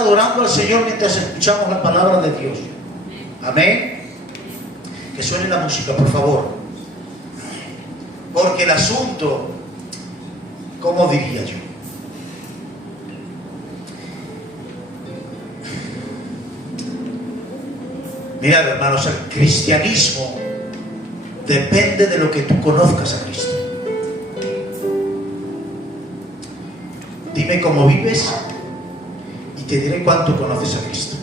adorando al Señor mientras escuchamos la palabra de Dios. Amén. Que suene la música, por favor. Porque el asunto, ¿cómo diría yo? Mirad, hermanos, el cristianismo depende de lo que tú conozcas a Cristo. Dime cómo vives y te diré cuánto conoces a Cristo.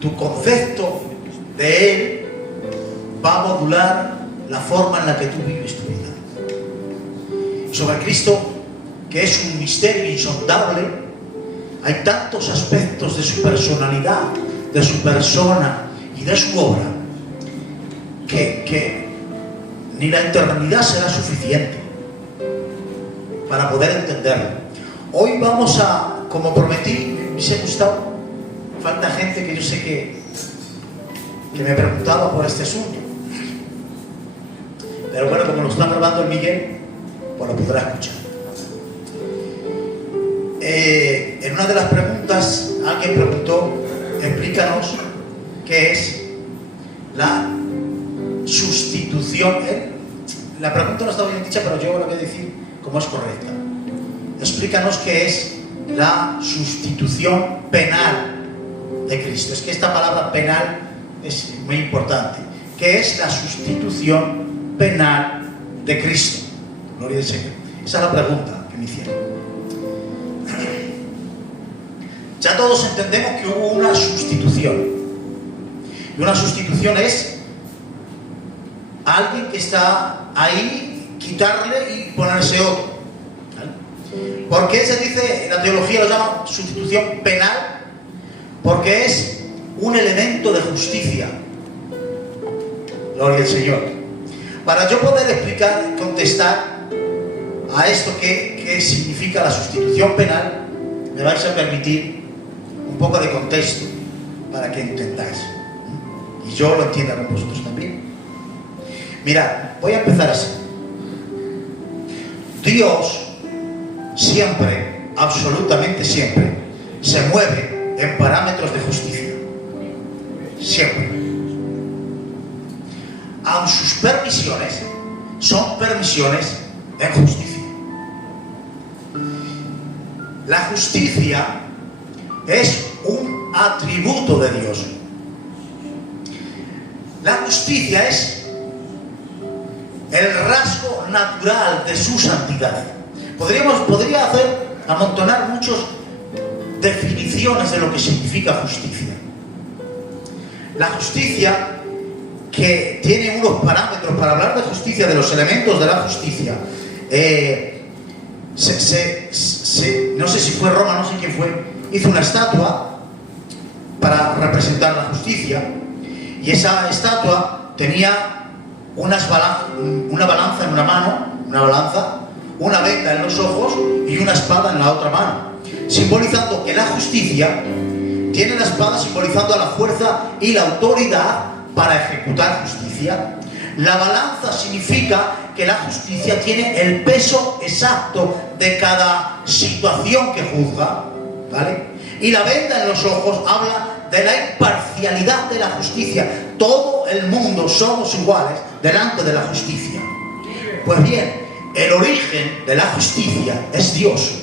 Tu concepto de Él va a modular la forma en la que tú vives tu vida. Sobre Cristo, que es un misterio insondable, hay tantos aspectos de su personalidad, de su persona y de su obra que ni la eternidad será suficiente para poder entenderlo. Hoy vamos a, como prometí, me hubiese gustado, falta gente que yo sé que me preguntaba por este asunto, pero bueno, como lo está grabando el Miguel, pues lo podrá escuchar. En una de las preguntas alguien preguntó, explícanos qué es la sustitución. La pregunta no está bien dicha, pero yo la voy a decir como es correcta. Explícanos qué es la sustitución penal de Cristo. Es que esta palabra penal es muy importante. ¿Qué es la sustitución penal de Cristo? Gloria al Señor. Esa es la pregunta que me hicieron. Ya todos entendemos que hubo una sustitución. Y una sustitución es alguien que está ahí, quitarle y ponerse otro. ¿Vale? ¿Por qué se dice, en la teología lo llama sustitución penal? Porque es un elemento de justicia. Gloria al Señor. Para yo poder explicar, contestar a esto que significa la sustitución penal, me vais a permitir un poco de contexto para que entendáis y yo lo entienda con vosotros también. Mirad, voy a empezar así. Dios siempre, absolutamente siempre, se mueve en parámetros de justicia. Siempre. Aun sus permisiones son permisiones en justicia. La justicia es un atributo de Dios. La justicia es el rasgo natural de su santidad. Podría amontonar muchas definiciones de lo que significa justicia. La justicia, que tiene unos parámetros para hablar de justicia, de los elementos de la justicia, no sé si fue Roma, no sé quién fue, hizo una estatua para representar la justicia, y esa estatua tenía una balanza en una mano, una venda en los ojos y una espada en la otra mano, simbolizando que la justicia tiene la espada simbolizando a la fuerza y la autoridad para ejecutar justicia. La balanza significa que la justicia tiene el peso exacto de cada situación que juzga, ¿vale? Y la venda en los ojos habla de la imparcialidad de la justicia. Todo el mundo somos iguales delante de la justicia. Pues bien, el origen de la justicia es Dios.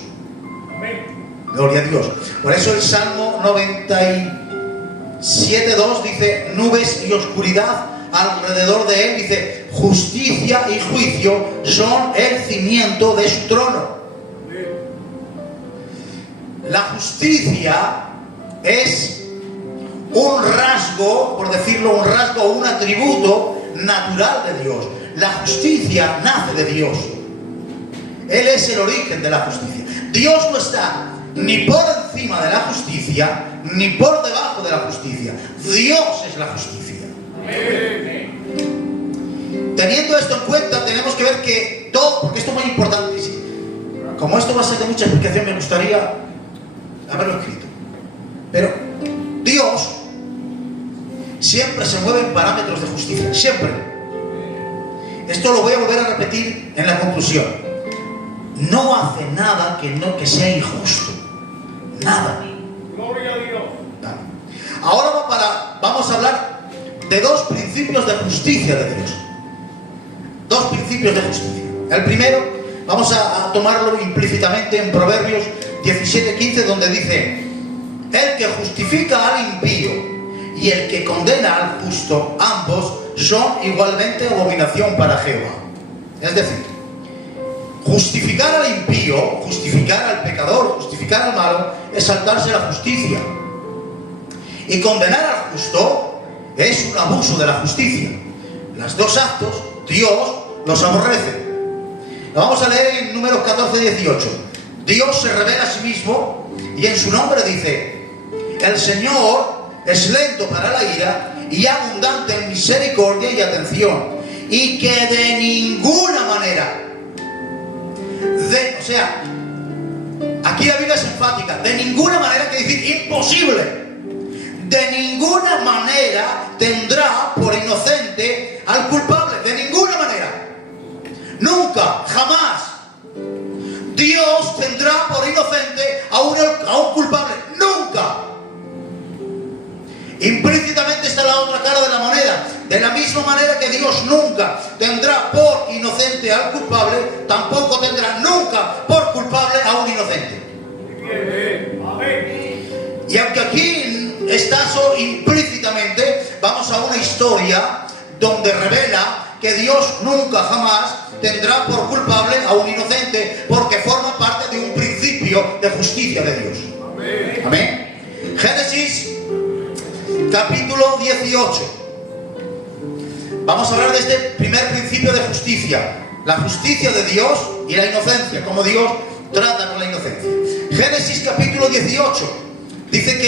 Gloria a Dios. Por eso el Salmo 97:2 dice: nubes y oscuridad alrededor de él, dice: justicia y juicio son el cimiento de su trono. La justicia es un rasgo, por decirlo, un atributo natural de Dios. La justicia nace de Dios. Él es el origen de la justicia. Dios no está ni por encima de la justicia, ni por debajo de la justicia. Dios es la justicia. Teniendo esto en cuenta, tenemos que ver que todo, porque esto es muy importante, ¿sí? Como esto va a ser de mucha explicación, me gustaría haberlo escrito. Pero Dios siempre se mueve en parámetros de justicia, siempre. Esto lo voy a volver a repetir en la conclusión. No hace nada que sea injusto. Nada. Gloria a Dios. Nada. Ahora vamos a hablar de dos principios de justicia de Dios. Dos principios de justicia. El primero, vamos a tomarlo implícitamente en Proverbios 17:15, donde dice: el que justifica al impío y el que condena al justo, ambos son igualmente abominación para Jehová. Es decir, justificar al impío, justificar al pecador, justificar al malo, es saltarse la justicia. Y condenar al justo es un abuso de la justicia. Los dos actos, Dios los aborrece. Lo vamos a leer en Números 14:18. Dios se revela a sí mismo y en su nombre dice: el Señor es lento para la ira y abundante en misericordia y atención, y que de ninguna manera, o sea, aquí la Biblia es enfática, de ninguna manera, quiere decir imposible, de ninguna manera tendrá por inocente al culpable, de ninguna manera, nunca, jamás. Dios tendrá por inocente a un culpable, nunca. Implícitamente está la otra cara de la moneda. De la misma manera que Dios nunca tendrá por inocente al culpable, tampoco tendrá nunca por culpable a un inocente. Y aunque aquí está eso implícitamente, vamos a una historia donde revela que Dios nunca jamás tendrá por culpable a un inocente, porque forma parte de un principio de justicia de Dios. Amén. Génesis capítulo 18. Vamos a hablar de este primer principio de justicia, la justicia de Dios y la inocencia, cómo Dios trata con la inocencia. Génesis capítulo 18 dice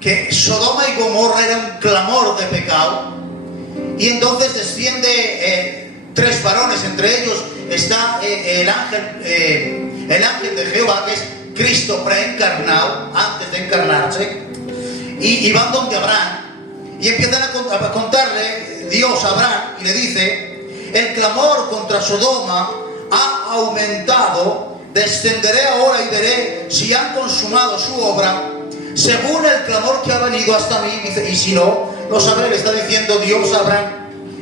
que Sodoma y Gomorra era un clamor de pecado, y entonces desciende tres varones, entre ellos está el ángel de Jehová, que es Cristo preencarnado, antes de encarnarse, y van donde Abraham, y empiezan a contarle Dios a Abraham, y le dice: el clamor contra Sodoma ha aumentado, descenderé ahora y veré si han consumado su obra, según el clamor que ha venido hasta mí. Dice, y si no, lo sabré. Le está diciendo Dios a Abraham: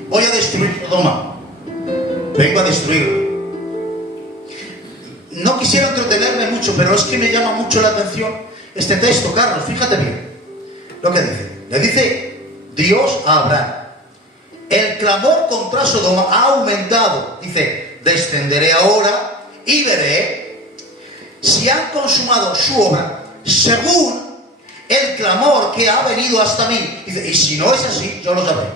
voy a destruir Sodoma, vengo a destruirlo. No quisiera entretenerme mucho, pero es que me llama mucho la atención este texto, Carlos. Fíjate bien lo que dice. Le dice Dios a Abraham: el clamor contra Sodoma ha aumentado. Dice: descenderé ahora y veré si han consumado su obra, según el clamor que ha venido hasta mí. Dice, y si no es así, yo lo sabré.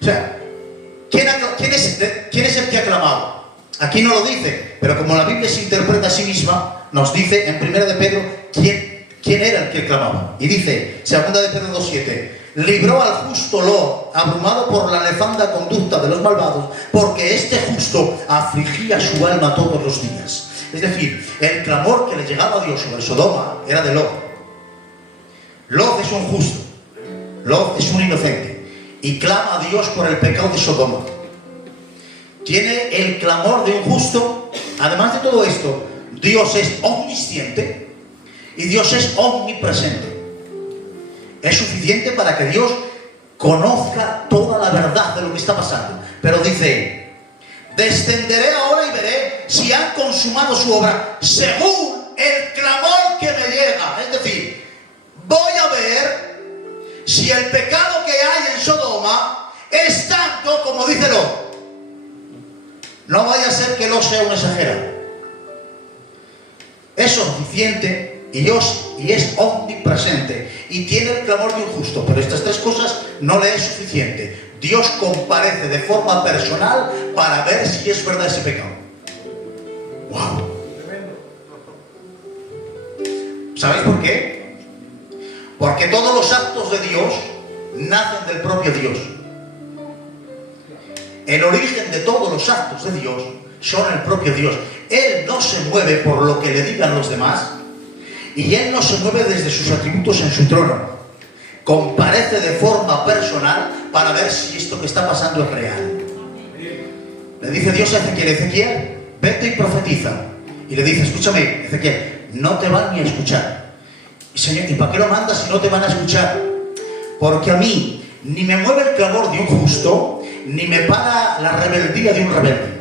O sea, ¿quién es el que ha clamado? Aquí no lo dice, pero como la Biblia se interpreta a sí misma, nos dice en 1 de Pedro quién era el que clamaba. Y dice, 2 de Pedro 2:7, libró al justo Lot, abrumado por la nefanda conducta de los malvados, porque este justo afligía su alma todos los días. Es decir, el clamor que le llegaba a Dios sobre Sodoma era de Lot. Lot es un justo, Lot es un inocente, y clama a Dios por el pecado de Sodoma. Tiene el clamor de un justo. Además de todo esto, Dios es omnisciente y Dios es omnipresente. Es suficiente para que Dios conozca toda la verdad de lo que está pasando. Pero dice: descenderé ahora y veré si han consumado su obra, según el clamor que me llega. Es decir, voy a ver si el pecado que hay en Sodoma es tanto como dice Lot. No vaya a ser que Lot sea un exagerado. Es suficiente y es omnipresente y tiene el clamor de un justo. Pero estas tres cosas no le es suficiente. Dios comparece de forma personal para ver si es verdad ese pecado. ¡Wow! ¿Sabéis por qué? Porque todos los actos de Dios nacen del propio Dios. El origen de todos los actos de Dios son el propio Dios. Él no se mueve por lo que le digan los demás, y Él no se mueve desde sus atributos en su trono. Comparece de forma personal para ver si esto que está pasando es real. Le dice Dios a Ezequiel: Ezequiel, vete y profetiza. Y le dice: escúchame, Ezequiel, no te van ni a escuchar. Señor, ¿y para qué lo mandas si no te van a escuchar? Porque a mí ni me mueve el clamor de un justo, ni me para la rebeldía de un rebelde.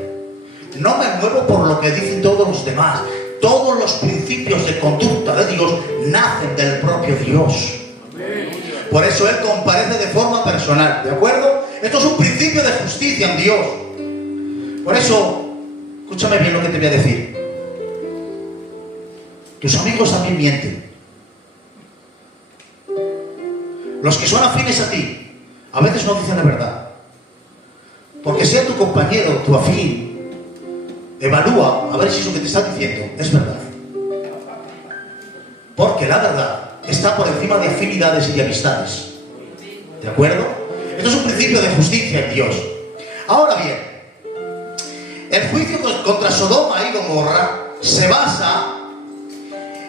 No me muevo por lo que dicen todos los demás. Todos los principios de conducta de Dios nacen del propio Dios. Por eso Él comparece de forma personal, ¿de acuerdo? Esto es un principio de justicia en Dios. Por eso, escúchame bien lo que te voy a decir. Tus amigos también mienten. Los que son afines a ti, a veces no dicen la verdad. Porque sea tu compañero, tu afín, evalúa a ver si eso que te está diciendo es verdad. Porque la verdad está por encima de afinidades y de amistades. ¿De acuerdo? Esto es un principio de justicia en Dios. Ahora bien, el juicio contra Sodoma y Gomorra se basa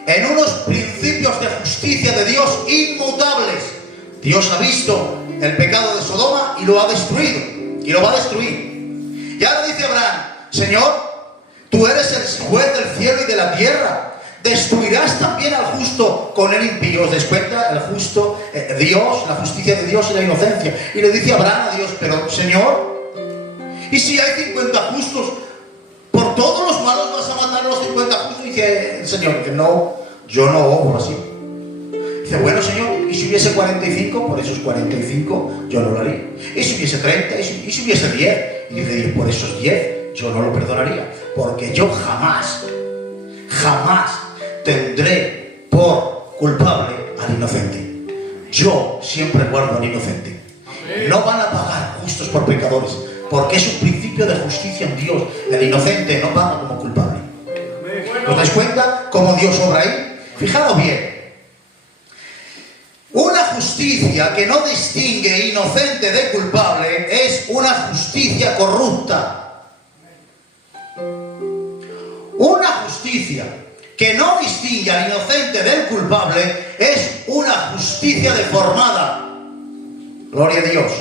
en unos principios de justicia de Dios inmutables. Dios ha visto el pecado de Sodoma y lo ha destruido. Y lo va a destruir. Y ahora dice Abraham: Señor, tú eres el juez del cielo y de la tierra. ¿Destruirás también al justo con el impío? ¿Os dais cuenta? El justo, Dios, la justicia de Dios y la inocencia. Y le dice Abraham a Dios: pero Señor, ¿y si hay 50 justos? ¿Por todos los malos vas a matar a los 50 justos? Y dice el Señor: que no, yo no obro así. Dice: bueno, Señor, ¿y si hubiese 45? Por esos 45 yo no lo haría. ¿Y si hubiese 30? ¿Y si hubiese 10? Y dice Dios: por esos 10 yo no lo perdonaría. Porque yo jamás tendré por culpable al inocente. Yo siempre guardo al inocente. No van a pagar justos por pecadores, porque es un principio de justicia en Dios. El inocente no paga como culpable. ¿Os dais cuenta cómo Dios obra ahí? Fijaos bien. Una justicia que no distingue inocente de culpable es una justicia corrupta. Una justicia que no distingue al inocente del culpable es una justicia deformada. Gloria a Dios.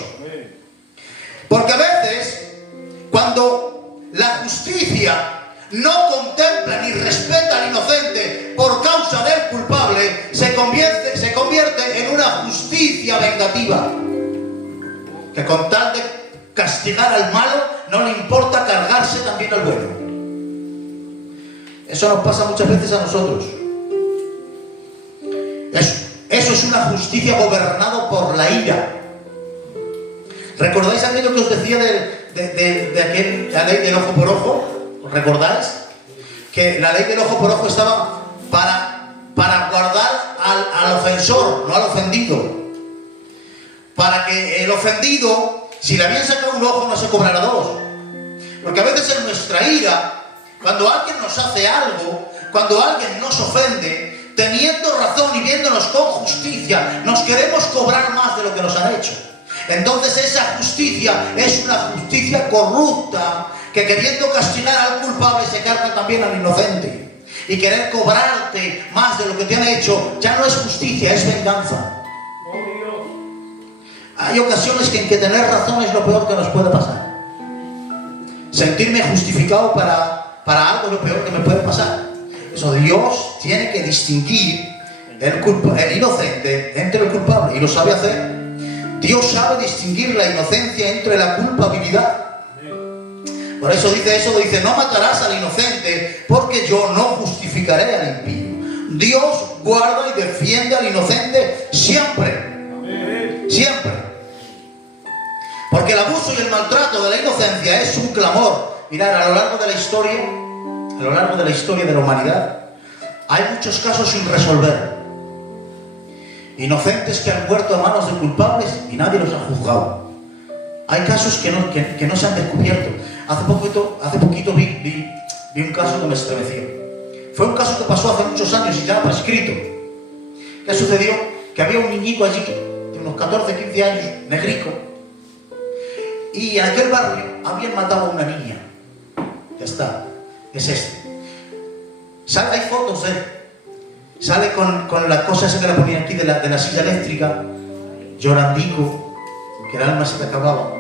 Porque a veces, cuando la justicia no contempla ni respeta al inocente por causa del culpable, se convierte en una justicia vengativa, que con tal de castigar al malo no le importa cargarse también al bueno. Eso nos pasa muchas veces a nosotros. Eso es una justicia gobernada por la ira. ¿Recordáis aquello que os decía de la ley del ojo por ojo? ¿Os recordáis? Que la ley del ojo por ojo estaba para guardar al ofensor, no al ofendido. Para que el ofendido, si le habían sacado un ojo, no se cobrara dos. Porque a veces en nuestra ira, cuando alguien nos hace algo, cuando alguien nos ofende, teniendo razón y viéndonos con justicia, nos queremos cobrar más de lo que nos han hecho. Entonces esa justicia es una justicia corrupta, que queriendo castigar al culpable se carga también al inocente. Y querer cobrarte más de lo que te han hecho ya no es justicia, es venganza. Hay ocasiones en que tener razón es lo peor que nos puede pasar. Sentirme justificado para algo es lo peor que me puede pasar. Eso, Dios tiene que distinguir el inocente entre el culpable, y lo sabe hacer. Dios sabe distinguir la inocencia entre la culpabilidad. Por eso dice: no matarás al inocente, porque yo no justificaré al impío. Dios guarda y defiende al inocente siempre. Siempre. Porque el abuso y el maltrato de la inocencia es un clamor. Mirad, a lo largo de la historia de la humanidad, hay muchos casos sin resolver. Inocentes que han muerto a manos de culpables y nadie los ha juzgado. Hay casos que no se han descubierto. Hace poquito vi un caso que me estremeció. Fue un caso que pasó hace muchos años y ya prescrito. ¿Qué sucedió? Que había un niñico allí, de unos 14, 15 años, negrico. Y en aquel barrio habían matado a una niña. Ya está, es este. Hay fotos de él. Sale con la cosa esa que la ponían aquí de la silla eléctrica, llorandico, que el alma se le acababa.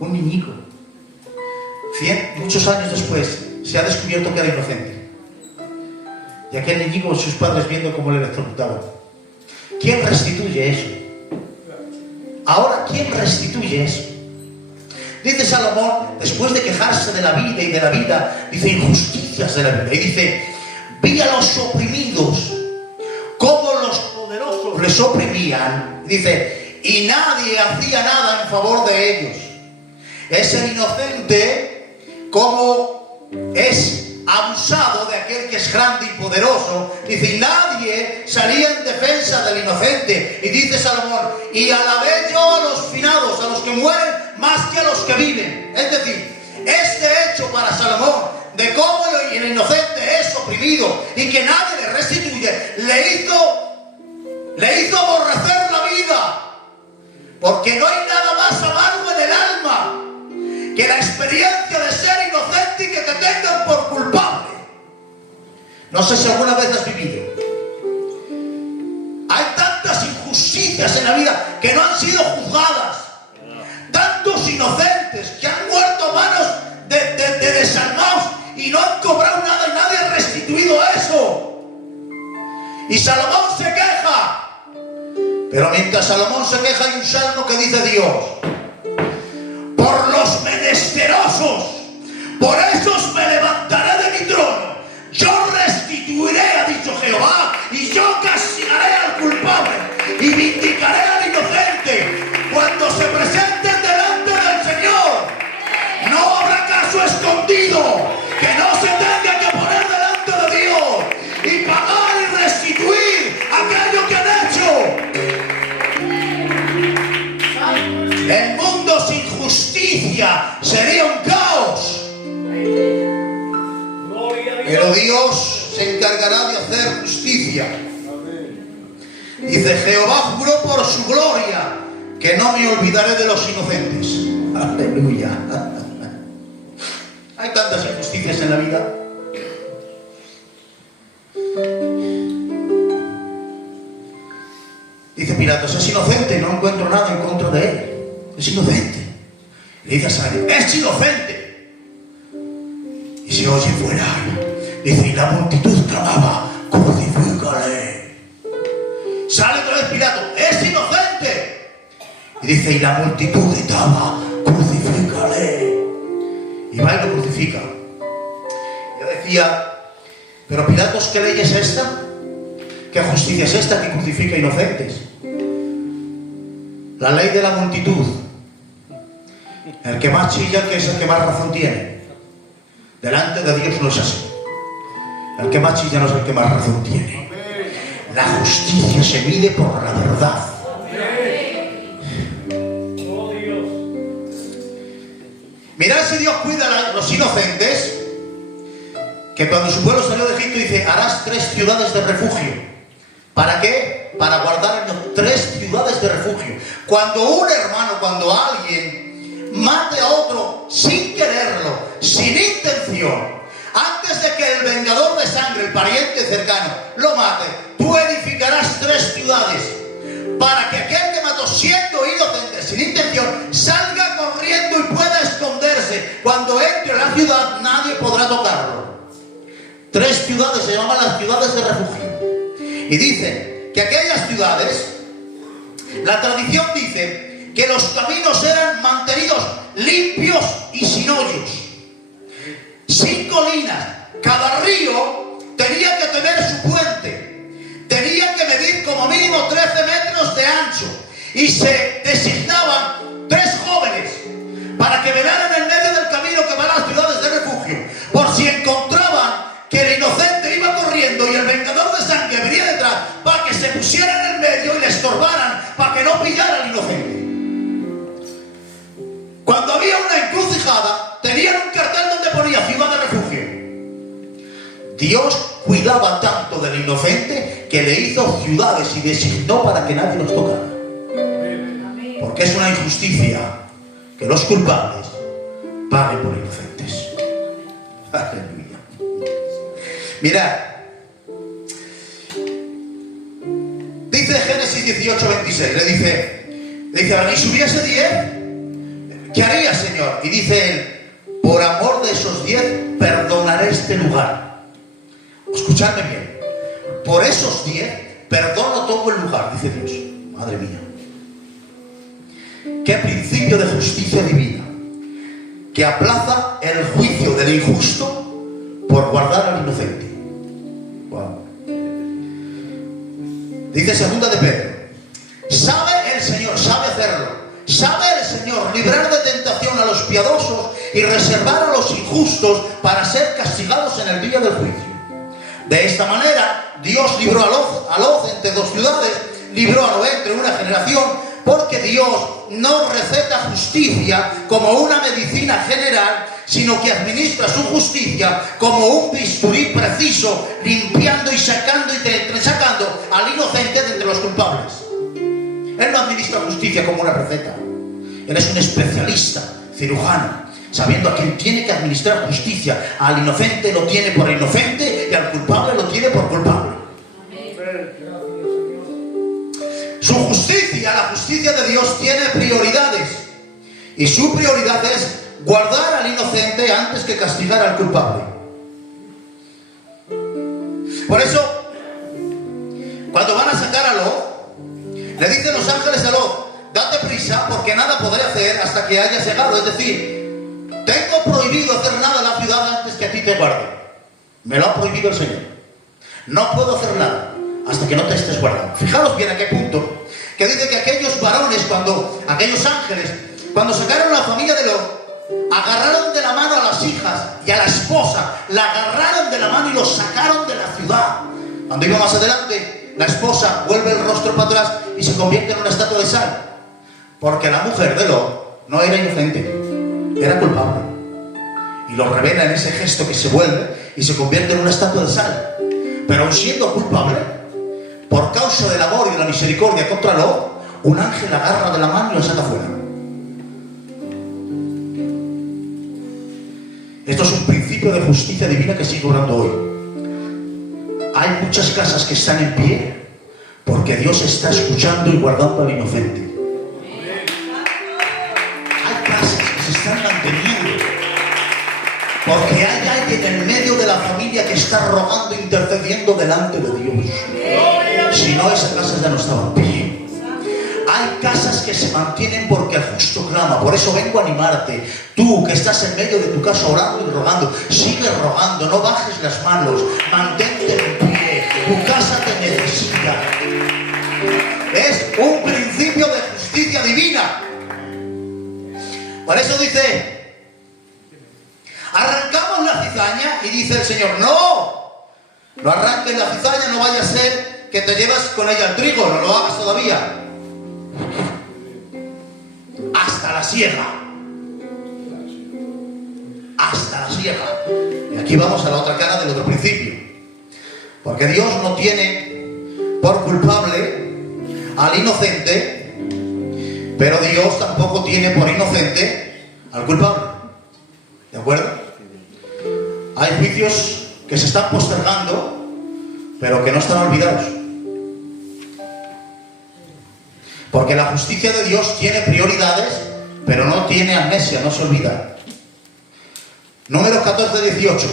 Un niñico. Muchos años después se ha descubierto que era inocente. y aquel niñico con sus padres viendo cómo le electrocutaban. ¿Quién restituye eso? Ahora, ¿quién restituye eso? Dice Salomón, después de quejarse de la vida y de la vida, dice injusticias de la vida. Y dice, vi a los oprimidos, como los poderosos les oprimían. Dice, y nadie hacía nada en favor de ellos. Es el inocente como es abusado de aquel que es grande y poderoso. Dice, y nadie salía en defensa del inocente. Y dice Salomón, y alabé yo a los finados, a los que mueren, más que a los que viven. Es decir, este hecho para Salomón, de cómo el inocente es oprimido y que nadie le restituye, le hizo aborrecer la vida. Porque no hay nada más amargo en el alma que la experiencia de ser inocente y que te tengan por culpable. No sé si alguna vez has vivido. Hay tantas injusticias en la vida que no han sido juzgadas. Tantos inocentes que han muerto a manos de desalmados y no han cobrado nada y nadie ha restituido eso. Y Salomón se queja. Pero mientras Salomón se queja, hay un salmo que dice Dios: por los menesterosos, por esos me levantaré de mi trono. Yo restituiré, ha dicho Jehová, y yo castigaré al culpable y vindicaré al inocente. Cuando se presenten delante del Señor, no habrá caso escondido que no se tenga que poner delante de Dios y pagar y restituir aquello que han hecho. El mundo sin justicia sería un caos. Pero Dios se encargará de hacer justicia. Dice, Jehová juró por su gloria que no me olvidaré de los inocentes. Aleluya. Hay tantas injusticias en la vida. Dice Pilatos, es inocente, no encuentro nada en contra de él. Es inocente. Le dice a Samuel, es inocente. Y se oye fuera. Dice, y la multitud clamaba, crucifícale. Sale otra vez Pilato, es inocente. Y dice, y la multitud gritaba, crucifícale. Y va y lo crucifica. Yo decía, pero Pilatos, ¿qué ley es esta? ¿Qué justicia es esta que crucifica inocentes? La ley de la multitud. El que más chilla, que es el que más razón tiene. Delante de Dios no es así. El que más chilla no es el que más razón tiene. La justicia se mide por la verdad. Mirad si Dios cuida a los inocentes, que cuando su pueblo salió de Egipto dice, harás 3 ciudades de refugio. ¿Para qué? Para guardar 3 ciudades de refugio. Cuando un hermano, cuando alguien mate a otro sin quererlo, sin intención, antes de que el vengador de sangre, el pariente cercano, lo mate, tú edificarás 3 ciudades para que aquel que mató siendo inocente, sin intención, salga corriendo y pueda esconderse. Cuando entre a la ciudad nadie podrá tocarlo. 3 ciudades se llaman las ciudades de refugio. Y dicen que aquellas ciudades, la tradición dice que los caminos eran mantenidos limpios y sin hoyos, sin colinas. Cada río tenía que tener su puente, tenía que medir como mínimo 13 metros de ancho, y se designaban 3 jóvenes para que velaran en medio del camino que van a las ciudades de refugio, por si encontraban que el inocente iba corriendo y el vengador de sangre venía detrás, para que se pusieran en medio y le estorbaran, para que no pillara al inocente. Cuando había una encrucijada, tenían un cartel donde ponía ciudad de refugio. Dios cuidaba tanto del inocente que le hizo ciudades y designó para que nadie los tocara. Porque es una injusticia que los culpables paguen por inocentes. Aleluya. Mirad, dice Génesis 18:26, le dice, y si hubiese 10, ¿qué haría, Señor? Y dice él, por amor de esos 10, perdonaré este lugar. Escuchadme bien. por esos 10 perdono todo el lugar, dice Dios. Madre mía. Qué principio de justicia divina, que aplaza el juicio del injusto por guardar al inocente. Wow. Dice segunda de Pedro, sabe el Señor, sabe hacerlo, sabe el Señor librar de tentación a los piadosos y reservar a los injustos para ser castigados en el día del juicio. De esta manera, Dios libró a Lot entre 2 ciudades, libró a Noé entre una generación, porque Dios no receta justicia como una medicina general, sino que administra su justicia como un bisturí preciso, limpiando y sacando al inocente de entre los culpables. Él no administra justicia como una receta. Él es un especialista, cirujano, sabiendo a quién tiene que administrar justicia. Al inocente lo tiene por inocente y al culpable lo tiene por culpable. Su justicia, la justicia de Dios, tiene prioridades. Y su prioridad es guardar al inocente antes que castigar al culpable. Por eso, cuando van a sacar a Lot, le dicen los ángeles a Lot, date prisa porque nada podré hacer hasta que haya llegado. Es decir, tengo prohibido hacer nada en la ciudad antes que a ti te guarde. Me lo ha prohibido el Señor. No puedo hacer nada hasta que no te estés guardando. Fijaros bien a qué punto, que dice que aquellos varones, aquellos ángeles, cuando sacaron a la familia de Lot, agarraron de la mano a las hijas y a la esposa, la agarraron de la mano y los sacaron de la ciudad. Cuando iba más adelante, la esposa vuelve el rostro para atrás y se convierte en una estatua de sal, porque la mujer de Lot no era inocente, era culpable, y lo revela en ese gesto que se vuelve y se convierte en una estatua de sal. Pero aun siendo culpable, por causa del amor y de la misericordia contra Lot, un ángel la agarra de la mano y la saca fuera. Esto es un principio de justicia divina que sigue obrando hoy. Hay muchas casas que están en pie porque Dios está escuchando y guardando al inocente. Hay casas que se están manteniendo porque hay alguien en medio de la familia que está rogando, intercediendo delante de Dios. Si no, esa casa ya no estaba en pie. Hay casas que se mantienen porque el justo clama. Por eso vengo a animarte. Tú que estás en medio de tu casa orando y rogando, sigue rogando, no bajes las manos, mantente en pie. Tu casa te necesita. Es un principio de justicia divina. Por eso dice, arrancamos la cizaña, y dice el Señor, no arranques la cizaña, no vaya a ser que te llevas con ella el trigo, no lo hagas todavía. Hasta la siega. Hasta la siega. Y aquí vamos a la otra cara del otro principio. Porque Dios no tiene por culpable al inocente, pero Dios tampoco tiene por inocente al culpable. ¿De acuerdo? Hay juicios que se están postergando, pero que no están olvidados. Porque la justicia de Dios tiene prioridades, pero no tiene amnesia, no se olvida. Números 14-18.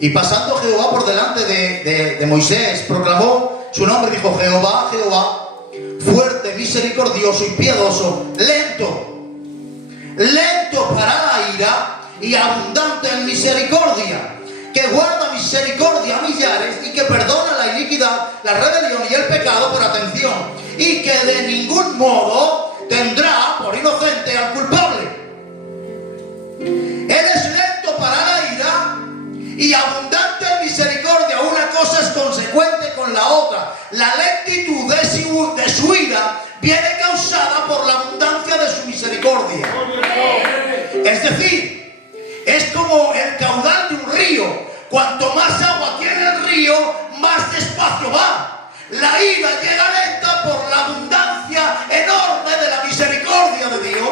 Y pasando Jehová por delante de Moisés, proclamó su nombre, dijo: Jehová, Jehová, fuerte, misericordioso y piadoso, lento para la ira y abundante en misericordia, que guarda misericordia a millares y que perdona la iniquidad, la rebelión y el pecado, por atención, y que de ningún modo tendrá por inocente al culpable. Él es lento para la ira y abundante en misericordia. Una cosa es consecuente con la otra. La lentitud de su ira viene causada por la abundancia de su misericordia. Es decir, es como el caudal de un río. Cuanto más agua tiene el río, más despacio va. La ira llega lenta por la abundancia enorme de la misericordia de Dios.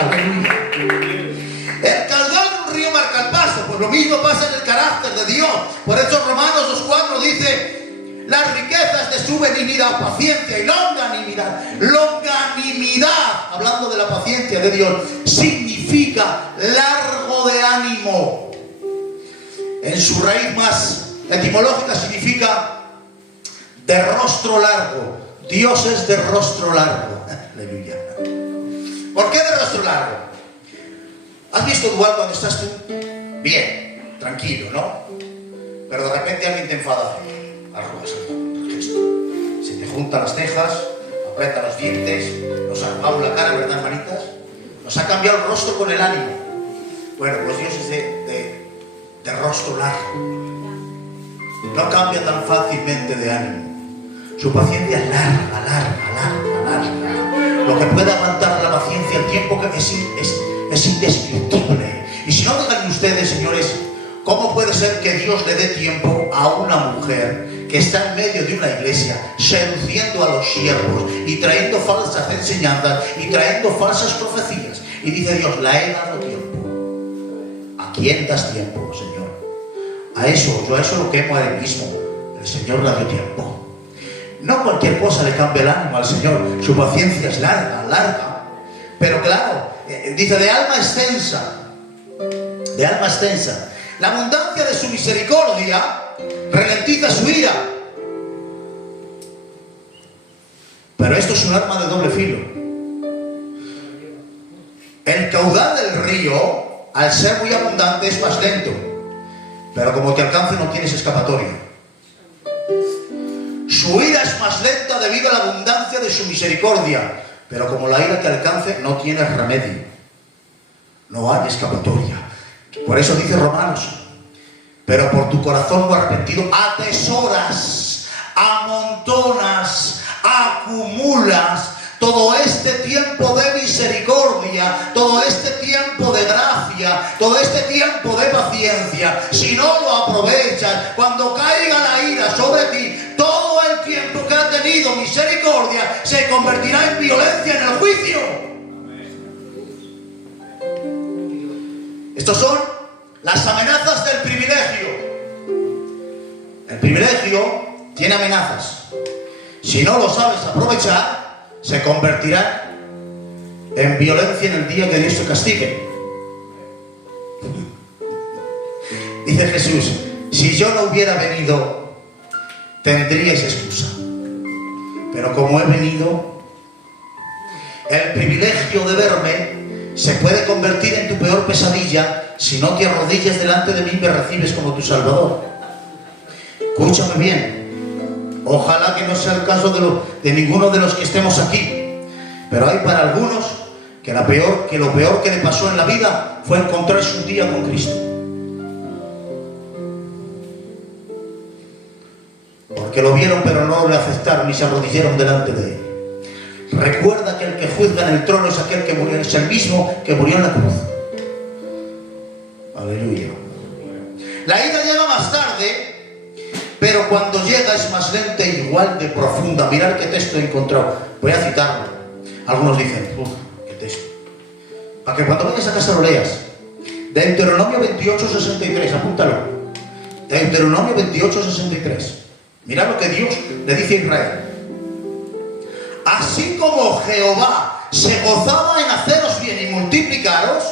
Aleluya. El caudal de un río marca el paso. Pues lo mismo pasa en el carácter de Dios. Por eso Romanos 2:4 dice: las riquezas de su benignidad, paciencia y longanimidad. Longanimidad, hablando de la paciencia de Dios, significa largo de ánimo. En su raíz más etimológica significa de rostro largo. Dios es de rostro largo. Aleluya. ¿Por qué de rostro largo? ¿Has visto igual cuando estás tú bien, tranquilo, ¿no? Pero de repente alguien te enfada? Arrugas el gesto. Se te juntan las cejas, aprieta los dientes, nos arrugamos la cara, ¿verdad, hermanitas? Nos ha cambiado el rostro con el ánimo. Bueno, pues Dios es de rostro largo. No cambia tan fácilmente de ánimo. Su paciencia es larga. Lo que puede aguantar la paciencia, el tiempo que es indescriptible. Y si no, digan ustedes, señores, ¿cómo puede ser que Dios le dé tiempo a una mujer que está en medio de una iglesia seduciendo a los siervos y trayendo falsas enseñanzas y trayendo falsas profecías? Y dice Dios, la he dado tiempo. ¿A quién das tiempo, Señor? A eso, yo a eso lo quemo a él mismo. El Señor le dio tiempo. No cualquier cosa le cambia el ánimo al Señor. Su paciencia es larga. Pero claro, dice de alma extensa. De alma extensa. La abundancia de su misericordia ralentiza su ira. Pero esto es un arma de doble filo. El caudal del río, al ser muy abundante, es más lento. Pero como te alcance no tienes escapatoria. Su ira es más lenta debido a la abundancia de su misericordia. Pero como la ira te alcance, no tienes remedio. No hay escapatoria. Por eso dice Romanos, pero por tu corazón no arrepentido atesoras, amontonas, acumulas todo este tiempo de misericordia, todo este tiempo de gracia, todo este tiempo de paciencia. Si no lo aprovechas, cuando caiga la ira sobre ti, todo el tiempo que ha tenido misericordia se convertirá en violencia en el juicio. Estos son las amenazas del privilegio. El privilegio tiene amenazas. Si no lo sabes aprovechar, se convertirá en violencia en el día que Dios te castigue. Dice Jesús, si yo no hubiera venido, tendríais excusa. Pero como he venido, el privilegio de verme se puede convertir en tu peor pesadilla si no te arrodillas delante de mí y me recibes como tu Salvador. Escúchame bien. Ojalá que no sea el caso de ninguno de los que estemos aquí. Pero hay para algunos que lo peor que le pasó en la vida fue encontrarse un día con Cristo. Porque lo vieron pero no le aceptaron y se arrodillaron delante de él. Recuerda que el que juzga en el trono es aquel que murió, es el mismo que murió en la cruz. Aleluya. La ira llega más tarde, pero cuando llega es más lenta e igual de profunda. Mirad qué texto he encontrado. Voy a citarlo. Algunos dicen, qué texto. Para que cuando vayas a casa lo leas. Deuteronomio 28:63, apúntalo. Deuteronomio 28:63. Mirad lo que Dios le dice a Israel. Así como Jehová se gozaba en haceros bien y multiplicaros,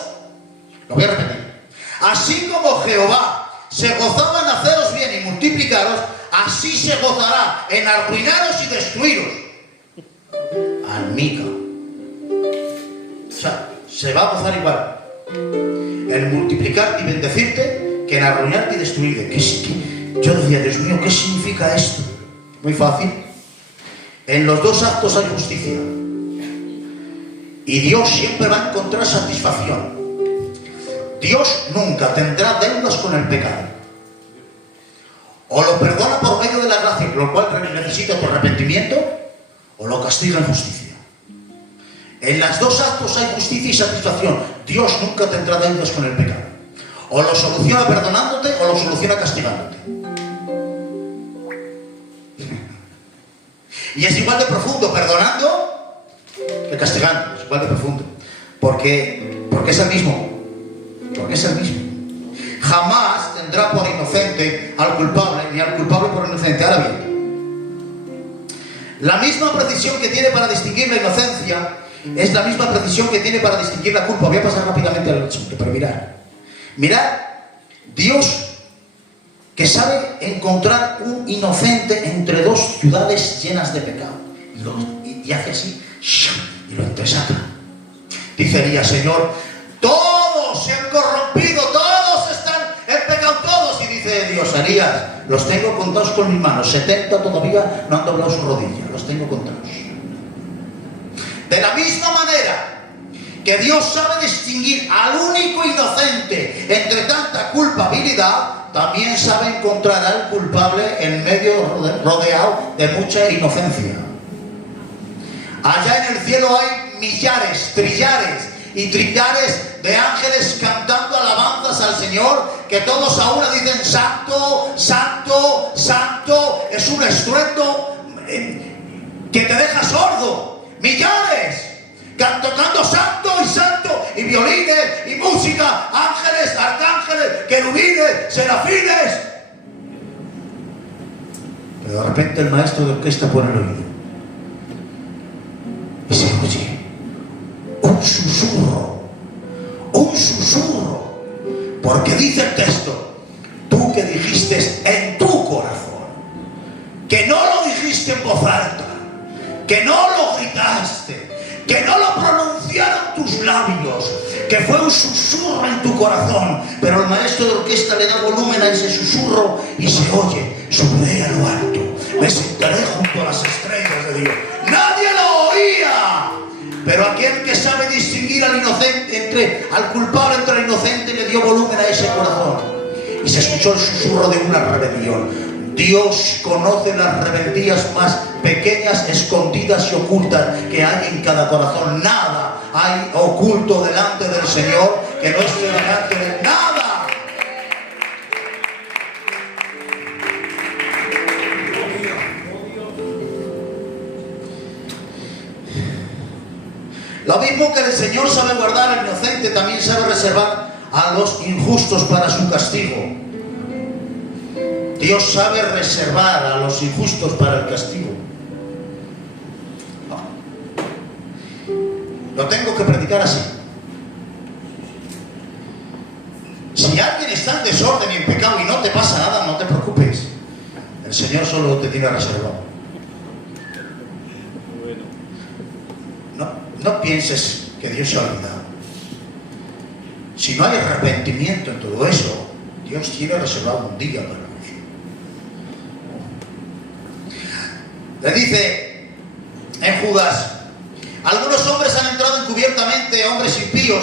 lo voy a repetir. Así como Jehová se gozaba en haceros bien y multiplicaros, así se gozará en arruinaros y destruiros. Almica. O sea, se va a gozar igual en multiplicarte y bendecirte que en arruinarte y destruirte. Yo decía, Dios mío, ¿qué significa esto? Muy fácil. En los dos actos hay justicia. Y Dios siempre va a encontrar satisfacción. Dios nunca tendrá deudas con el pecado. O lo perdona por medio de la gracia, lo cual necesita tu arrepentimiento, o lo castiga en justicia. En los dos actos hay justicia y satisfacción. Dios nunca tendrá deudas con el pecado. O lo soluciona perdonándote o lo soluciona castigándote. Y es igual de profundo perdonando que castigando. Es igual de profundo. Porque es el mismo. Porque es el mismo. Jamás tendrá por inocente al culpable, ni al culpable por inocente. Ahora bien, la misma precisión que tiene para distinguir la inocencia es la misma precisión que tiene para distinguir la culpa. Voy a pasar rápidamente al asunto, pero mirad, Dios que sabe encontrar un inocente entre dos ciudades llenas de pecado. Y hace así, y lo entresaca. Dice Elías: Señor, todos se han corrompido, todos están en pecado, todos. Y dice Dios: Elías, los tengo contados con mis manos, 70 todavía no han doblado su rodilla, los tengo contados. De la misma manera que Dios sabe distinguir al único inocente entre tanta culpabilidad, también sabe encontrar al culpable en medio, rodeado de mucha inocencia. Allá en el cielo hay millares, trillares y trillares de ángeles cantando alabanzas al Señor, que todos a una dicen: Santo, Santo, Santo. Es un estruendo que te deja sordo. Millares tocando santo y santo, y violines y música, ángeles, arcángeles, querubines, serafines. Pero de repente el maestro de orquesta pone el oído y se oye un susurro, porque dice el texto: tú que dijiste en tu corazón, que no lo dijiste en voz alta, que no lo gritaste, que no lo pronunciaron tus labios, que fue un susurro en tu corazón. Pero el maestro de orquesta le da volumen a ese susurro y se oye: subiré a lo alto, me sentaré junto a las estrellas de Dios. Nadie lo oía, pero aquel que sabe distinguir al inocente, al culpable entre el inocente, le dio volumen a ese corazón y se escuchó el susurro de una rebelión. Dios conoce las rebeldías más pequeñas, escondidas y ocultas que hay en cada corazón. Nada hay oculto delante del Señor que no esté delante de nada. Lo mismo que el Señor sabe guardar al inocente, también sabe reservar a los injustos para su castigo. Dios sabe reservar a los injustos para el castigo. Lo tengo que predicar así. Si alguien está en desorden y en pecado y no te pasa nada, no te preocupes. El Señor solo te tiene reservado. No pienses que Dios se ha olvidado. Si no hay arrepentimiento en todo eso, Dios tiene reservado un día para nosotros. Le dice en Judas: algunos hombres han entrado encubiertamente, hombres impíos.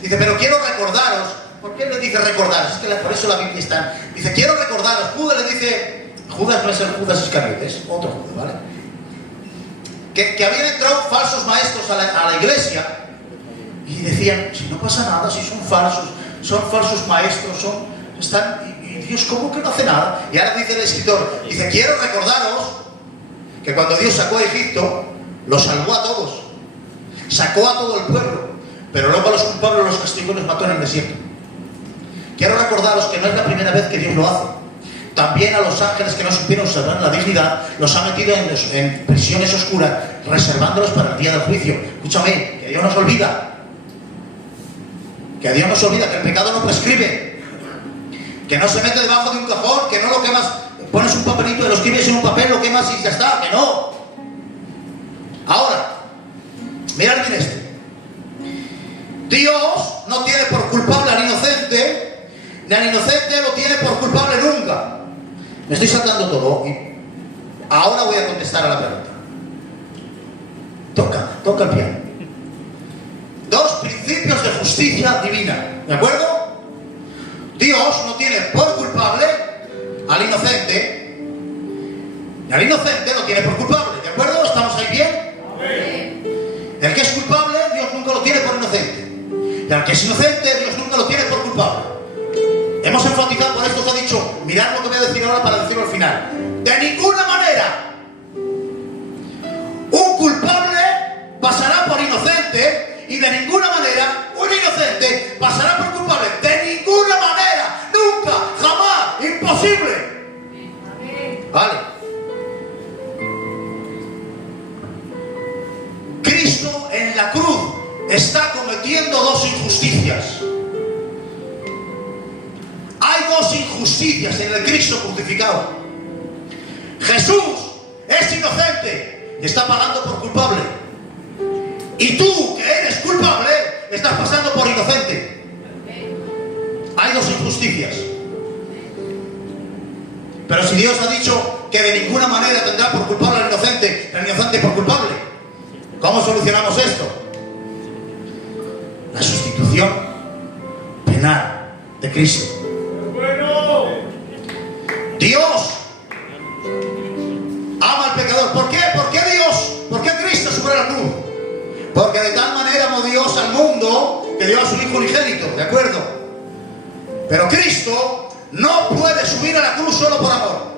Dice: pero quiero recordaros. ¿Por qué le dice recordaros? Es que por eso la Biblia está. Dice: quiero recordaros. Judas le dice, Judas no es el Judas Iscariote, es otro Judas, ¿vale? Que habían entrado falsos maestros a la iglesia y decían: si no pasa nada, si son falsos maestros, y Dios, ¿cómo que no hace nada? Y ahora dice el escritor, dice: quiero recordaros que cuando Dios sacó a Egipto, los salvó a todos, sacó a todo el pueblo, pero luego a los culpables los castigó y los mató en el desierto. Quiero recordaros que no es la primera vez que Dios lo hace. También a los ángeles que no supieron salvar la dignidad, los ha metido en prisiones oscuras, reservándolos para el día del juicio. Escúchame, que Dios no se olvida. Que Dios no se olvida, que el pecado no prescribe. Que no se mete debajo de un cajón, que no lo quemas, pones un papelito y lo escribes en un papel, lo quemas y ya está, que no. Ahora, mirad bien esto. Dios no tiene por culpable al inocente, ni al inocente lo tiene por culpable nunca. Me estoy saltando todo y ahora voy a contestar a la pregunta. Toca el piano. Dos principios de justicia divina, ¿de acuerdo? Dios no tiene por culpable al inocente, y al inocente lo tiene por culpable, ¿de acuerdo? ¿Estamos ahí bien? Amén. El que es culpable, Dios nunca lo tiene por inocente, y al que es inocente, Dios nunca lo tiene por culpable. Hemos enfatizado, por esto os ha dicho, mirad lo que voy a decir ahora para decirlo al final. De ninguna manera un culpable pasará por inocente, y de ninguna manera un inocente pasará por culpable. De ninguna manera, nunca, jamás, imposible. Vale. Cristo en la cruz está cometiendo dos injusticias. Hay dos injusticias injusticias en el Cristo crucificado. Jesús es inocente y está pagando por culpable. Y tú, que eres culpable, estás pasando por inocente. Hay dos injusticias. Pero si Dios ha dicho que de ninguna manera tendrá por culpable al inocente, el inocente por culpable, ¿cómo solucionamos esto? La sustitución penal de Cristo. Dios ama al pecador. ¿Por qué? ¿Por qué Dios? ¿Por qué Cristo sobre la cruz? Porque de tal manera amó Dios al mundo que dio a su Hijo unigénito, ¿de acuerdo? Pero Cristo no puede subir a la cruz solo por amor.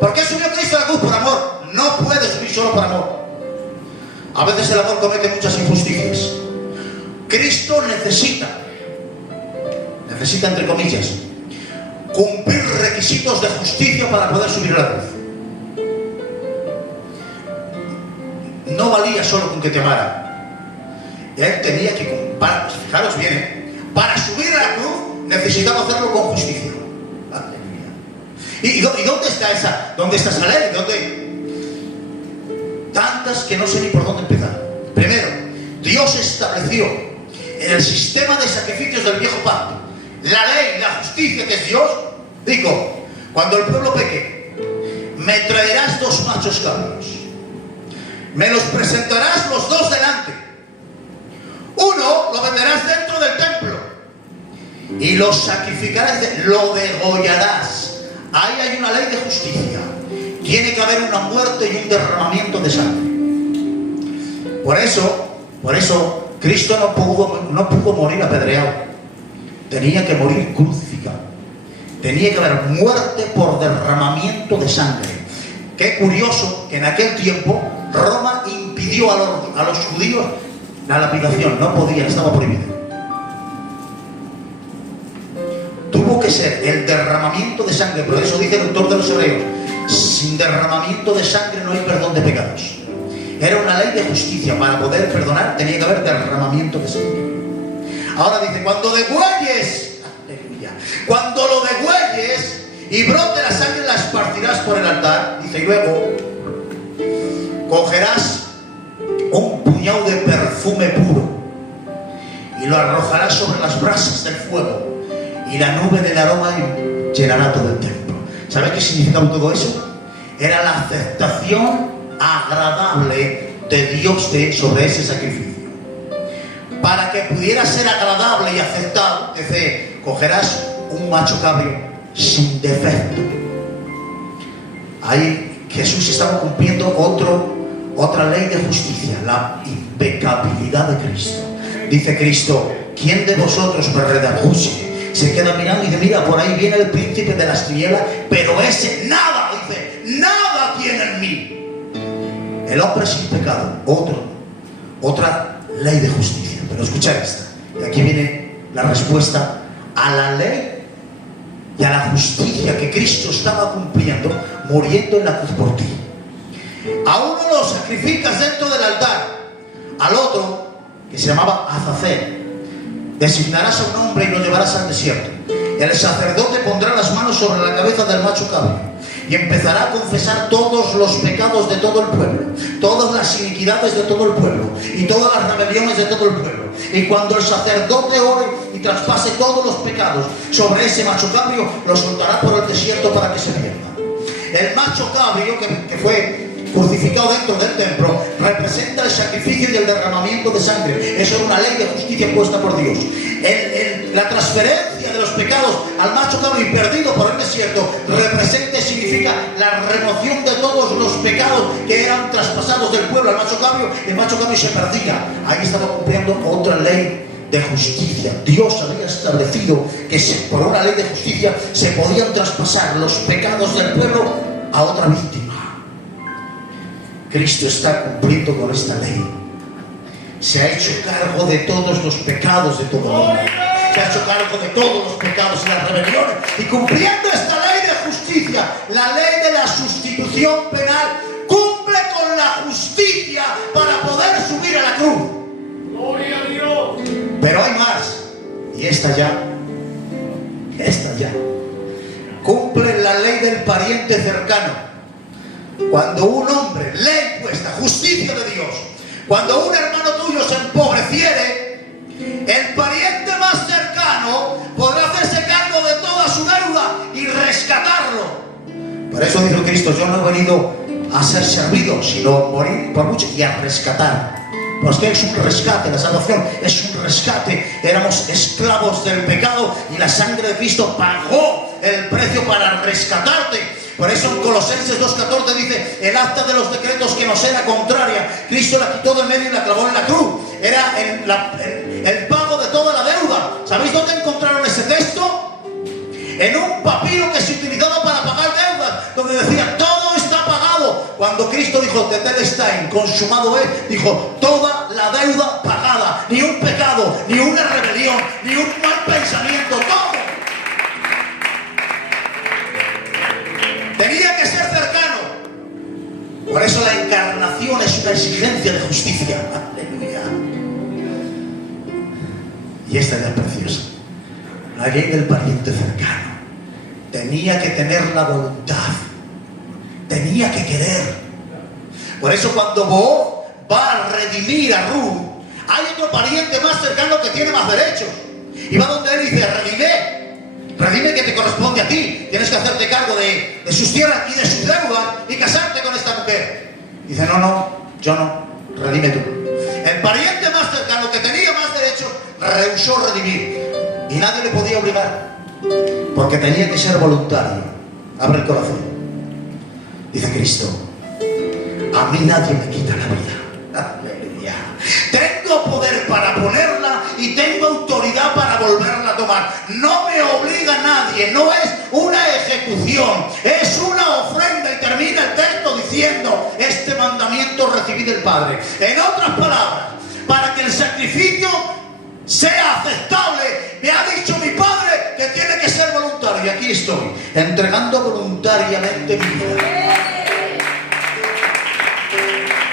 ¿Por qué subió Cristo a la cruz? Por amor. No puede subir solo por amor. A veces el amor comete muchas injusticias. Cristo necesita entre comillas, cumplir requisitos de justicia para poder subir a la cruz. No valía solo con que te amara. Él tenía que, fijaros bien, para subir a la cruz necesitaba hacerlo con justicia. ¿Y dónde está esa ley? Tantas que no sé ni por dónde empezar. Primero, Dios estableció en el sistema de sacrificios del viejo pacto la ley, la justicia que es Dios. Digo, cuando el pueblo peque, me traerás 2 machos cabríos, me los presentarás los 2 delante, uno lo meterás dentro del templo y lo sacrificarás, lo degollarás. Ahí hay una ley de justicia. Tiene que haber una muerte y un derramamiento de sangre. Por eso Cristo no pudo morir apedreado. Tenía que morir crucificado. Tenía que haber muerte por derramamiento de sangre. Qué curioso que en aquel tiempo Roma impidió a los judíos la lapidación. No podían, estaba prohibido. Tuvo que ser el derramamiento de sangre. Por eso dice el autor de los Hebreos: sin derramamiento de sangre no hay perdón de pecados. Era una ley de justicia. Para poder perdonar tenía que haber derramamiento de sangre. Ahora dice, cuando degüelles, aleluya, cuando lo degüelles y brote la sangre, la esparcirás por el altar. Dice, y luego cogerás un puñado de perfume puro y lo arrojarás sobre las brasas del fuego, y la nube del aroma llenará todo el templo. ¿Sabe qué significaba todo eso? Era la aceptación agradable de Dios sobre ese sacrificio. Para que pudiera ser agradable y aceptado, dice, cogerás un macho cabrío sin defecto. Ahí Jesús estaba cumpliendo otra ley de justicia, la impecabilidad de Cristo. Dice Cristo, ¿quién de vosotros me redarguye? Se queda mirando y dice, mira, por ahí viene el príncipe de las tinieblas, pero ese nada, dice, nada tiene en mí. El hombre sin pecado, otra ley de justicia. Pero escuchad esta, y aquí viene la respuesta a la ley y a la justicia que Cristo estaba cumpliendo, muriendo en la cruz por ti. A uno lo sacrificas dentro del altar, al otro, que se llamaba Azazel, designarás a un hombre y lo llevarás al desierto. El sacerdote pondrá las manos sobre la cabeza del macho cabrío y empezará a confesar todos los pecados de todo el pueblo, todas las iniquidades de todo el pueblo y todas las rebeliones de todo el pueblo. Y cuando el sacerdote ore y traspase todos los pecados sobre ese macho cabrío, lo soltará por el desierto para que se pierda. El macho cabrío que fue crucificado dentro del templo representa el sacrificio y el derramamiento de sangre. Eso era una ley de justicia puesta por Dios. La transferencia de los pecados al macho cabrío y perdido por el desierto representa y significa la remoción de todos los pecados que eran traspasados del pueblo al macho cabrío. El macho cabrío se perdía. Ahí estaba cumpliendo otra ley de justicia. Dios había establecido que por una ley de justicia se podían traspasar los pecados del pueblo a otra víctima. Cristo está cumpliendo con esta ley. Se ha hecho cargo de todos los pecados de todo el mundo. Se ha hecho cargo de todos los pecados y las rebeliones. Y cumpliendo esta ley de justicia, la ley de la sustitución penal, cumple con la justicia para poder subir a la cruz. ¡Gloria a Dios! Pero hay más. Y esta ya está ya. Cumplen la ley del pariente cercano. Cuando un hombre, ley puesta, justicia de Dios, cuando un hermano tuyo se empobreciere, el pariente más cercano podrá hacerse cargo de toda su deuda y rescatarlo. Por eso dijo Cristo: yo no he venido a ser servido, sino a morir por muchos y a rescatar. Porque es un rescate, la salvación es un rescate. Éramos esclavos del pecado y la sangre de Cristo pagó el precio para rescatarte. Por eso en Colosenses 2:14 dice: el acta de los decretos que nos era contraria, Cristo la quitó de medio y la clavó en la cruz. Era el pago de toda la deuda. ¿Sabéis dónde encontraron ese texto? En un papiro que se utilizaba para pagar deudas, donde decía: todo está pagado. Cuando Cristo dijo: tetelestai, consumado es, dijo: toda la deuda pagada. Ni un pecado, ni una rebelión, ni un mal pensamiento, todo. Tenía que ser cercano. Por eso la encarnación es una exigencia de justicia. Aleluya. Y esta es la preciosa. La ley del pariente cercano. Tenía que tener la voluntad. Tenía que querer. Por eso cuando Booz va a redimir a Ruth, hay otro pariente más cercano que tiene más derechos. Y va donde él y dice: redime que te corresponde a ti. Tienes que hacerte cargo de sus tierras y de sus deudas y casarte con esta mujer. Dice: no, yo no. Redime tú. El pariente más cercano que tenía más derechos rehusó redimir. Y nadie le podía obligar, porque tenía que ser voluntario. Abre el corazón. Dice Cristo: a mí nadie me quita la vida. Aleluya. Tengo poder para ponerla y tengo autoridad para volverla a tomar. No me obliga nadie, no es una ejecución, es una ofrenda. Y termina el texto diciendo: este mandamiento recibí del Padre. En otras palabras, para que el sacrificio sea aceptable, me ha dicho mi Padre que tiene que ser voluntario. Y aquí estoy, entregando voluntariamente mi vida.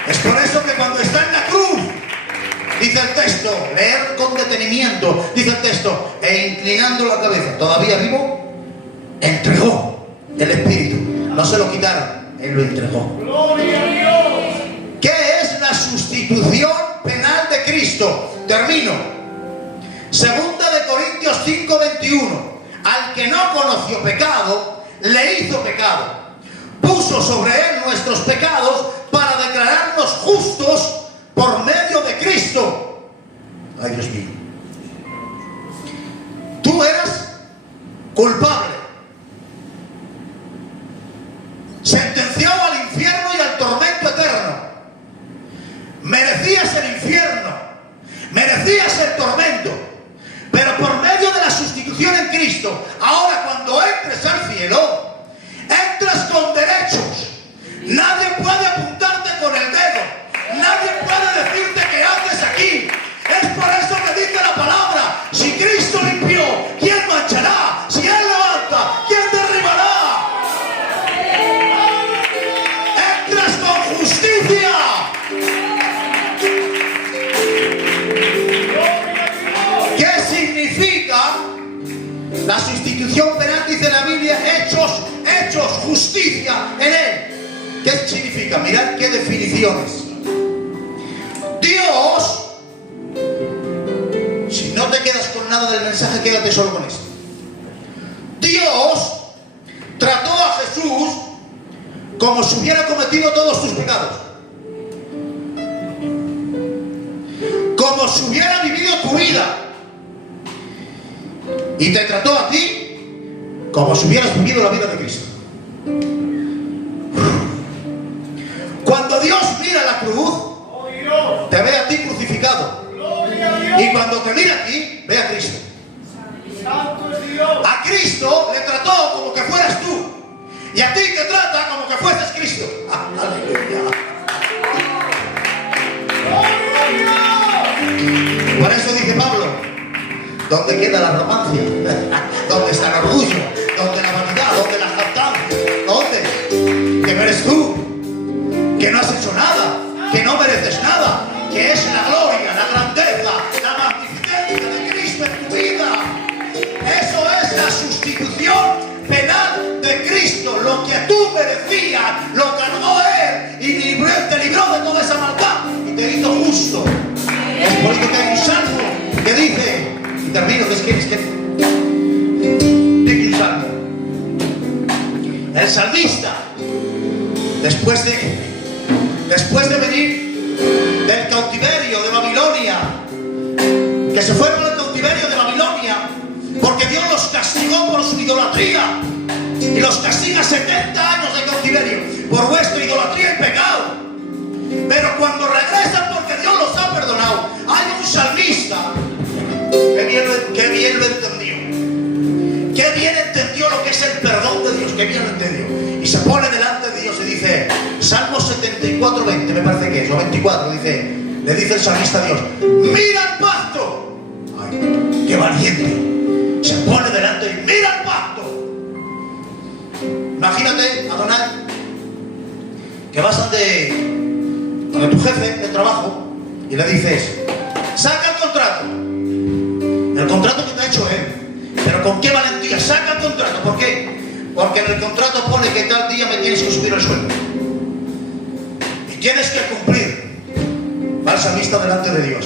Es por eso que cuando está en la cruz, dice el texto, leer con detenimiento, dice el texto: e inclinando la cabeza, todavía vivo, entregó el Espíritu. No se lo quitaron, Él lo entregó. ¡Gloria a Dios! ¿Qué es la sustitución penal de Cristo? Termino. Segunda de Corintios 5:21. Al que no conoció pecado, le hizo pecado. Puso sobre él nuestros pecados para declararnos justos por medio de Cristo. Ay, Dios mío. Tú eras culpable, sentenciado al infierno y al tormento eterno. Merecías el infierno, merecías el tormento. Pero por medio de la sustitución en Cristo, ahora cuando entres al cielo, entras con derechos. Nadie puede apuntarte con el dedo. Nadie puede decirte que haces aquí. Es por eso que dice la palabra: si Cristo limpió, ¿quién manchará? Si Él levanta, ¿quién derribará? Entras con justicia. ¿Qué significa la sustitución penal? Dice la Biblia: hechos, justicia en Él. ¿Qué significa? Mirad qué definiciones. Dios, si no te quedas con nada del mensaje, quédate solo con esto. Dios trató a Jesús como si hubiera cometido todos tus pecados, como si hubiera vivido tu vida, y te trató a ti como si hubieras vivido la vida de Cristo. Cuando Dios mira la cruz, te ve a ti crucificado, y cuando te mira a ti, ve a Cristo. A Cristo le trató como que fueras tú, y a ti te trata como que fueses Cristo. Aleluya. Por eso dice Pablo: ¿dónde queda la arrogancia? ¿Dónde está el orgullo? ¿Dónde la vanidad? ¿Dónde la jactancia? ¿Dónde? Que no eres tú, que no has hecho nada, que no mereces nada, que es la gloria, la grandeza, la magnificencia de Cristo en tu vida. Eso es la sustitución todo lo que tú merecías, lo cargó Él y te libró de toda esa maldad y te hizo justo. Es por eso que hay un salmo que dice, y termino, que dice un salmo. El salmista, después de venir del cautiverio de Babilonia, que se fueron al cautiverio de Babilonia, porque Dios los castigó por su idolatría, y los castiga 70 años de cautiverio por vuestra idolatría y pecado. Pero cuando regresan, porque Dios los ha perdonado, hay un salmista que bien lo entendió, que bien entendió lo que es el perdón de Dios, que bien lo entendió, y se pone delante de Dios y dice, Salmo 74, 20 me parece que es, o 24, le dice el salmista a Dios, mira el pacto. Ay, qué valiente, se pone delante y mira el pacto. Imagínate, Adonai, que vas ante tu jefe de trabajo y le dices, saca el contrato que te ha hecho él, pero con qué valentía, saca el contrato. ¿Por qué? Porque en el contrato pone que tal día me tienes que subir el sueldo y tienes que cumplir. Va el salmista delante de Dios,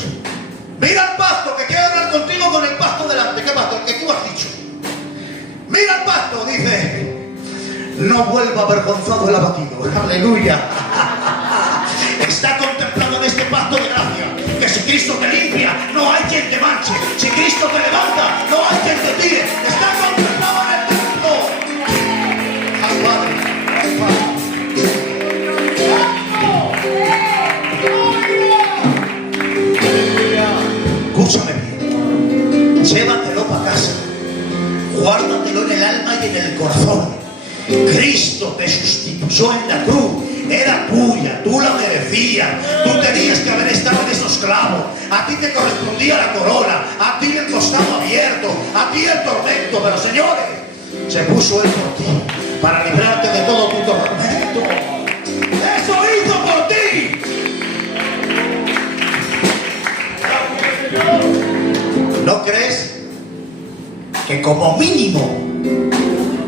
mira el pacto, que quiero hablar contigo con el pacto delante. ¿Qué pacto? El que tú has dicho. Mira el pacto, dice, no vuelva avergonzado el abatido. Aleluya. Está contemplando en este pacto de gracia que si Cristo te limpia, no hay quien te manche. Si Cristo te levanta, no hay quien te tire. Está contemplado en el pacto. Ay, Padre, ay, Padre. Escúchame bien. Llévatelo para casa. Guárdatelo en el alma y en el corazón. Cristo te sustituyó en la cruz. Era tuya, tú la merecías, tú tenías que haber estado en esos clavos, a ti te correspondía la corona, a ti el costado abierto, a ti el tormento, pero señores, se puso Él por ti, para librarte de todo tu tormento. Eso hizo por ti. ¿No crees que como mínimo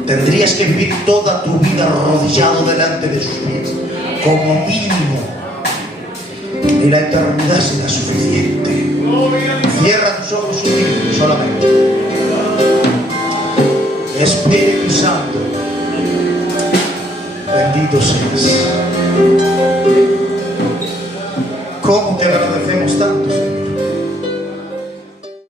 tendrías que vivir toda tu vida arrodillado delante de sus pies? Como mínimo. Y la eternidad será suficiente. Cierra tus ojos un minuto solamente. Espíritu Santo, bendito seas. ¿Cómo te agradecemos tanto, Señor?